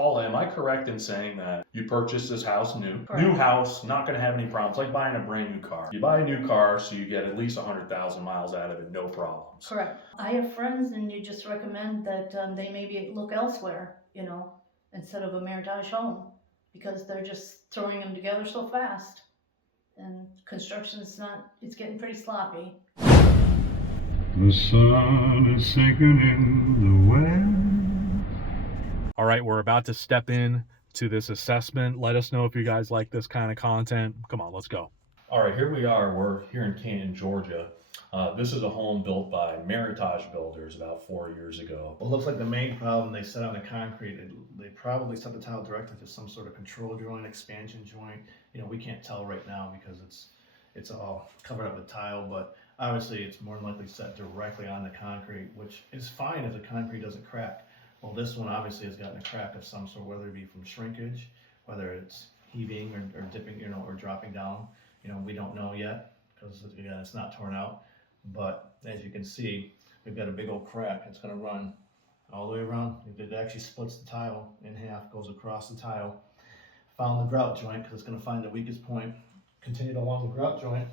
Paula, am I correct in saying that you purchased this house new? Correct. New house, not going to have any problems, like buying a brand new car. You buy a new car, so you get at least 100,000 miles out of it, no problems. Correct. I have friends, and you just recommend that they maybe look elsewhere, instead of a Meritage home, because they're just throwing them together so fast. And construction's not, it's getting pretty sloppy. The sun is sinking in the west. All right, we're about to step in to this assessment. Let us know if you guys like this kind of content. Come on, let's go. All right, here we are. We're here in Canton, Georgia. This is a home built by Meritage Builders about 4 years ago. Well, it looks like the main problem they set on the concrete, they probably set the tile directly to some sort of control joint, expansion joint. We can't tell right now because it's all covered up with tile, but obviously it's more than likely set directly on the concrete, which is fine if the concrete doesn't crack. Well, this one obviously has gotten a crack of some sort, whether it be from shrinkage, whether it's heaving or dipping, or dropping down. We don't know yet because again, it's not torn out. But as you can see, we've got a big old crack. It's going to run all the way around. It actually splits the tile in half, goes across the tile. Found the grout joint because it's going to find the weakest point. Continued along the grout joint.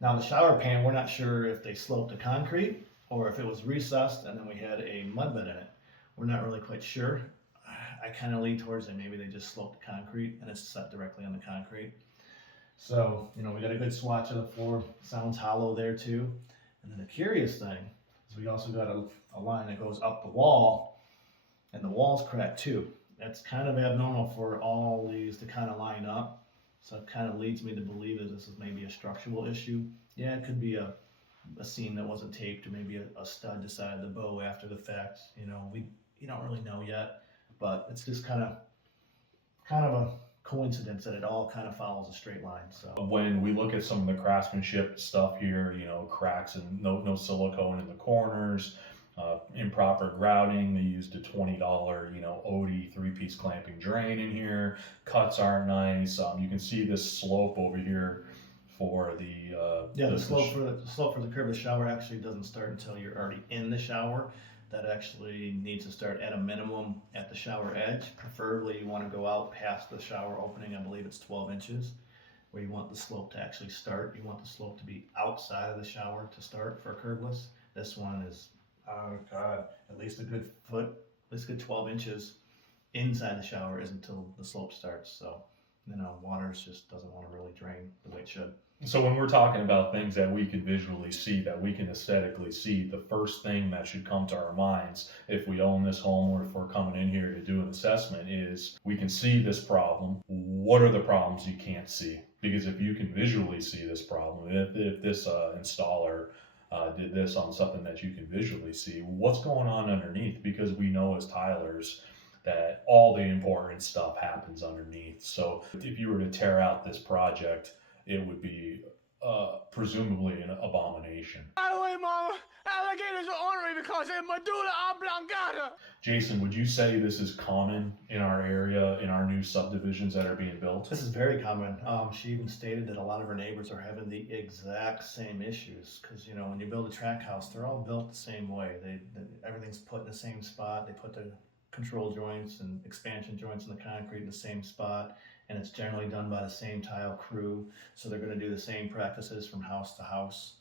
Now the shower pan, we're not sure if they sloped the concrete or if it was recessed and then we had a mud bed in it. We're not really quite sure. I kind of lean towards that maybe they just sloped the concrete and it's set directly on the concrete. So, we got a good swatch of the floor. Sounds hollow there too. And then the curious thing is we also got a line that goes up the wall, and the wall's cracked too. That's kind of abnormal for all these to kind of line up. So it kind of leads me to believe that this is maybe a structural issue. Yeah, it could be a seam that wasn't taped, or maybe a stud decided to bow after the fact. We don't really know yet, but it's just kind of a coincidence that it all kind of follows a straight line. So when we look at some of the craftsmanship stuff here, cracks and no silicone in the corners, improper grouting. They used a $20, OD 3-piece clamping drain in here. Cuts aren't nice. You can see this slope over here for the slope for the curb of the shower actually doesn't start until you're already in the shower. That actually needs to start at a minimum at the shower edge. Preferably you want to go out past the shower opening. I believe it's 12 inches where you want the slope to actually start. You want the slope to be outside of the shower to start for a curbless. This one is, at least a good foot, at least a good 12 inches inside the shower is until the slope starts. So, water just doesn't want to really drain the way it should. So when we're talking about things that we can visually see, that we can aesthetically see, the first thing that should come to our minds if we own this home or if we're coming in here to do an assessment is we can see this problem. What are the problems you can't see? Because if you can visually see this problem, if this installer did this on something that you can visually see, what's going on underneath? Because we know as tilers that all the important stuff happens underneath. So if you were to tear out this project, it would be presumably an abomination. By the way, Mama, alligators are ornery because they're medulla oblongata. Jason, would you say this is common in our area, in our new subdivisions that are being built? This is very common. She even stated that a lot of her neighbors are having the exact same issues because, when you build a tract house, they're all built the same way. Everything's put in the same spot. They put the control joints and expansion joints in the concrete in the same spot, and it's generally done by the same tile crew, so they're going to do the same practices from house to house.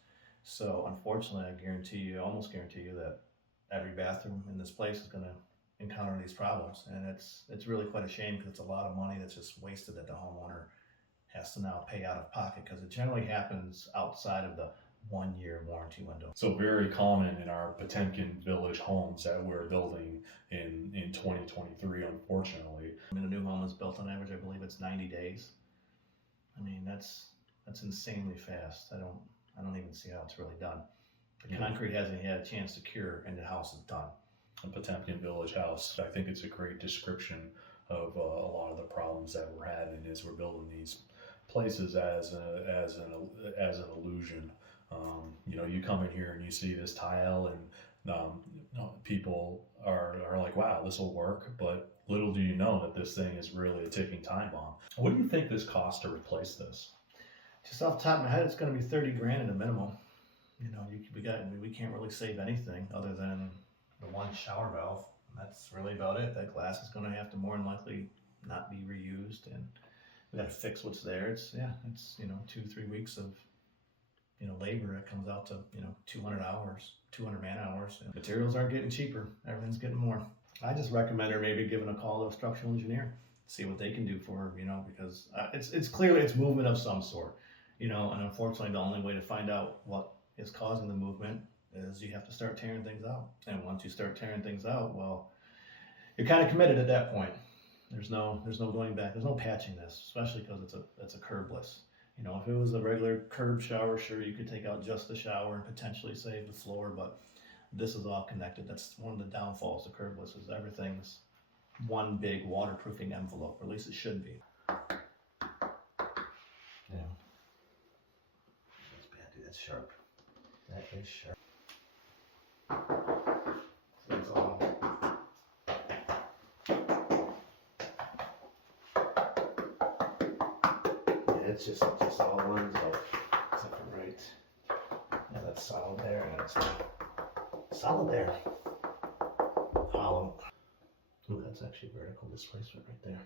So unfortunately, I almost guarantee you that every bathroom in this place is going to encounter these problems, and it's really quite a shame because it's a lot of money that's just wasted that the homeowner has to now pay out of pocket, because it generally happens outside of the 1-year warranty window. So very common in our Potemkin Village homes that we're building in 2023, unfortunately. A new home is built on average, I believe it's 90 days. That's insanely fast. I don't even see how it's really done. The concrete hasn't had a chance to cure and the house is done. A Potemkin Village house, I think it's a great description of a lot of the problems that we're having as we're building these places as an illusion. You come in here and you see this tile and people are like, wow, this will work, but little do you know that this thing is really a ticking time bomb. What do you think this costs to replace this? Just off the top of my head, it's going to be 30 grand at a minimum. We can't really save anything other than the one shower valve. That's really about it. That glass is gonna have to more than likely not be reused, and we gotta fix what's there. It's 2-3 weeks of labor. It comes out to 200 hours, 200 man hours. And materials aren't getting cheaper. Everything's getting more. I just recommend her maybe giving a call to a structural engineer, see what they can do for her. Because it's clearly it's movement of some sort. And unfortunately, the only way to find out what is causing the movement is you have to start tearing things out. And once you start tearing things out, well, you're kind of committed at that point. There's no going back. There's no patching this, especially because it's a curbless. If it was a regular curb shower, sure, you could take out just the shower and potentially save the floor, but this is all connected. That's one of the downfalls of curbless, is everything's one big waterproofing envelope, or at least it should be. Yeah. That's bad, dude. That's sharp. That is sharp. That's all. Yeah, it's just all lines out, except for right. Yeah, that's solid there, and it's solid there. Hollow. Ooh, that's actually vertical displacement right there.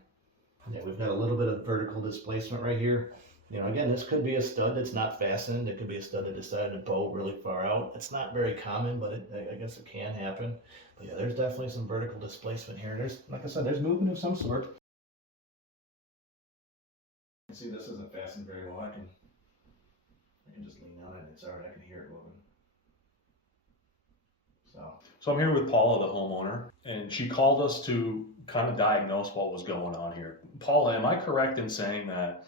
Yeah, we've got a little bit of vertical displacement right here. Again, this could be a stud that's not fastened. It could be a stud that decided to bow really far out. It's not very common, but I guess it can happen. But yeah, there's definitely some vertical displacement here. There's, like I said, there's movement of some sort. See, this isn't fastened very well. I can just lean on it. It's alright. I can hear it moving. So I'm here with Paula, the homeowner, and she called us to kind of diagnose what was going on here. Paula, am I correct in saying that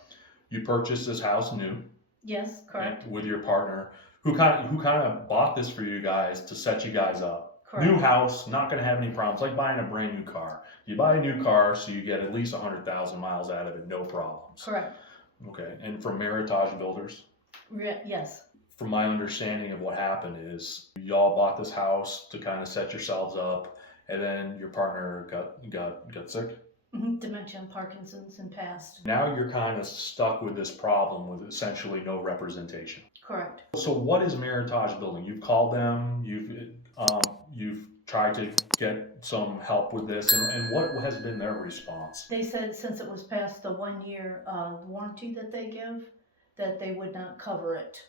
you purchased this house new? Yes, correct. With your partner, who kind of bought this for you guys to set you guys up? Correct. New house, not going to have any problems. Like buying a brand new car. You buy a new car, so you get at least 100,000 miles out of it, no problems. Correct. Okay, and from Meritage Builders? Yes. From my understanding of what happened is y'all bought this house to kind of set yourselves up, and then your partner got sick. Dementia and Parkinson's and passed. Now you're kind of stuck with this problem with essentially no representation. Correct. So what is Meritage Building? You've called them. You've tried to get some help with this, and what has been their response? They said since it was past the 1-year warranty that they give, that they would not cover it.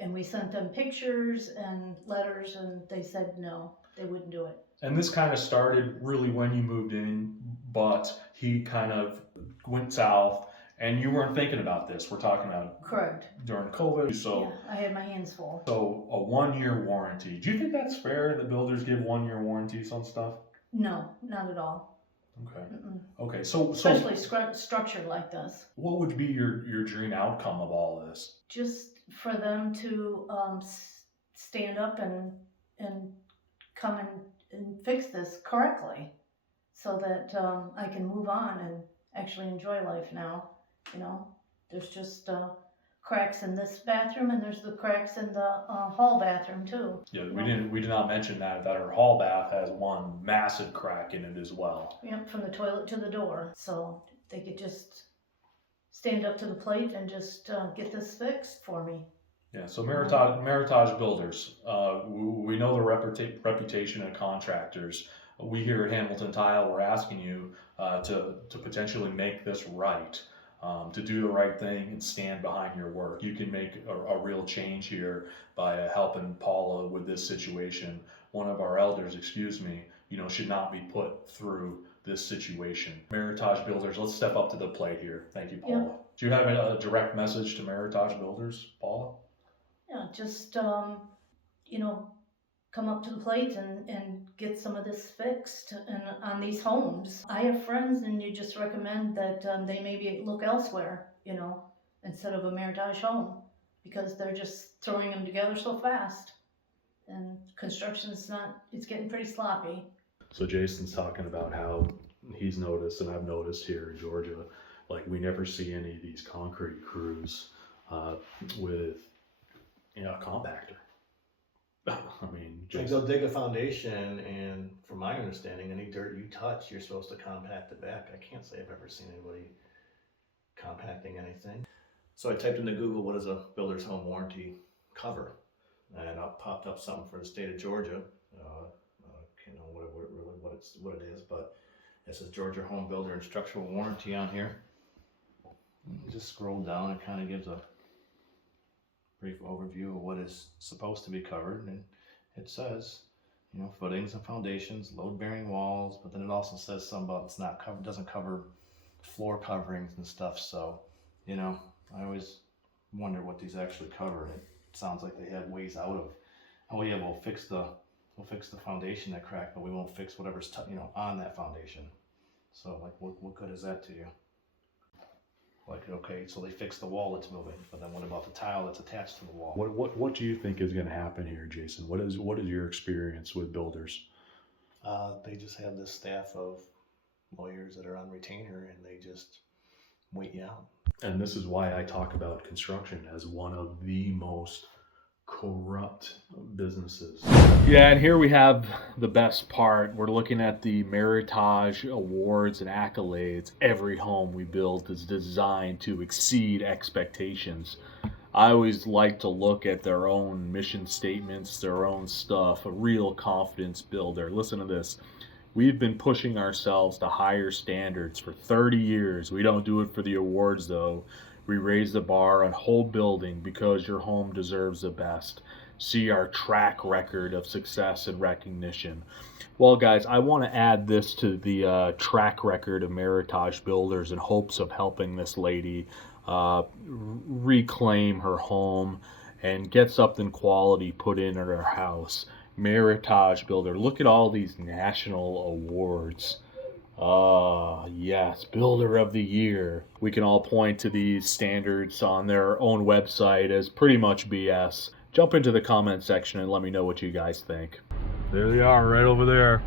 And we sent them pictures and letters, and they said no, they wouldn't do it. And this kind of started really when you moved in, but he kind of went south, and you weren't thinking about this. We're talking about Correct. during COVID. So Yeah, I had my hands full. So a 1-year warranty. Do you think that's fair that builders give 1-year warranties on stuff? No, not at all. Okay. Mm-mm. Okay. So Especially structured like this. what would be your dream outcome of all of this? Just for them to stand up and come and fix this correctly, so that I can move on and actually enjoy life now. There's just cracks in this bathroom, and there's the cracks in the hall bathroom too. Yeah, we did not mention that our hall bath has one massive crack in it as well. Yep, from the toilet to the door. So they could just stand up to the plate and just get this fixed for me. Yeah, so Meritage Builders, we know the reputation of contractors. We here at Hamilton Tile, we're asking you to potentially make this right, to do the right thing and stand behind your work. You can make a real change here by helping Paula with this situation. One of our elders, should not be put through this situation. Meritage Builders, let's step up to the plate here. Thank you, Paula. Yep. Do you have a direct message to Meritage Builders, Paula? Yeah, just come up to the plate and get some of this fixed and on these homes. I have friends, and you just recommend that they maybe look elsewhere, instead of a Meritage home, because they're just throwing them together so fast, and construction's it's getting pretty sloppy. So Jason's talking about how he's noticed, and I've noticed here in Georgia, like we never see any of these concrete crews with a compactor. I mean, Like they'll dig a foundation, and from my understanding, any dirt you touch, you're supposed to compact it back. I can't say I've ever seen anybody compacting anything. So I typed into Google, what does a builder's home warranty cover? And up popped up something for the state of Georgia. What it really what it is, but it says Georgia Home Builder and Structural Warranty on here. You just scroll down, it kind of gives a brief overview of what is supposed to be covered, and it says, you know, footings and foundations, load-bearing walls, but then it also says something about it's not covered, doesn't cover floor coverings and stuff. So, you know, I always wonder what these actually cover, and it sounds like they have ways out of, oh yeah, we'll fix the foundation that cracked, but we won't fix whatever's on that foundation. So like, what good is that to you? Like, okay, so they fixed the wall that's moving, but then what about the tile that's attached to the wall? What do you think is going to happen here, Jason? What is your experience with builders? They just have this staff of lawyers that are on retainer, and they just wait you out. And this is why I talk about construction as one of the most corrupt businesses. Yeah, and here we have the best part. We're looking at the Meritage awards and accolades. Every home we build is designed to exceed expectations. I always like to look at their own mission statements, their own stuff, a real confidence builder. Listen to this. We've been pushing ourselves to higher standards for 30 years. We don't do it for the awards, though. We raise the bar on whole building because your home deserves the best. See our track record of success and recognition. Well, guys, I want to add this to the track record of Meritage Builders in hopes of helping this lady reclaim her home and get something quality put in her house. Meritage Builder. Look at all these national awards. Yes, Builder of the Year. We can all point to these standards on their own website as pretty much BS. Jump into the comment section and let me know what you guys think. There they are, right over there.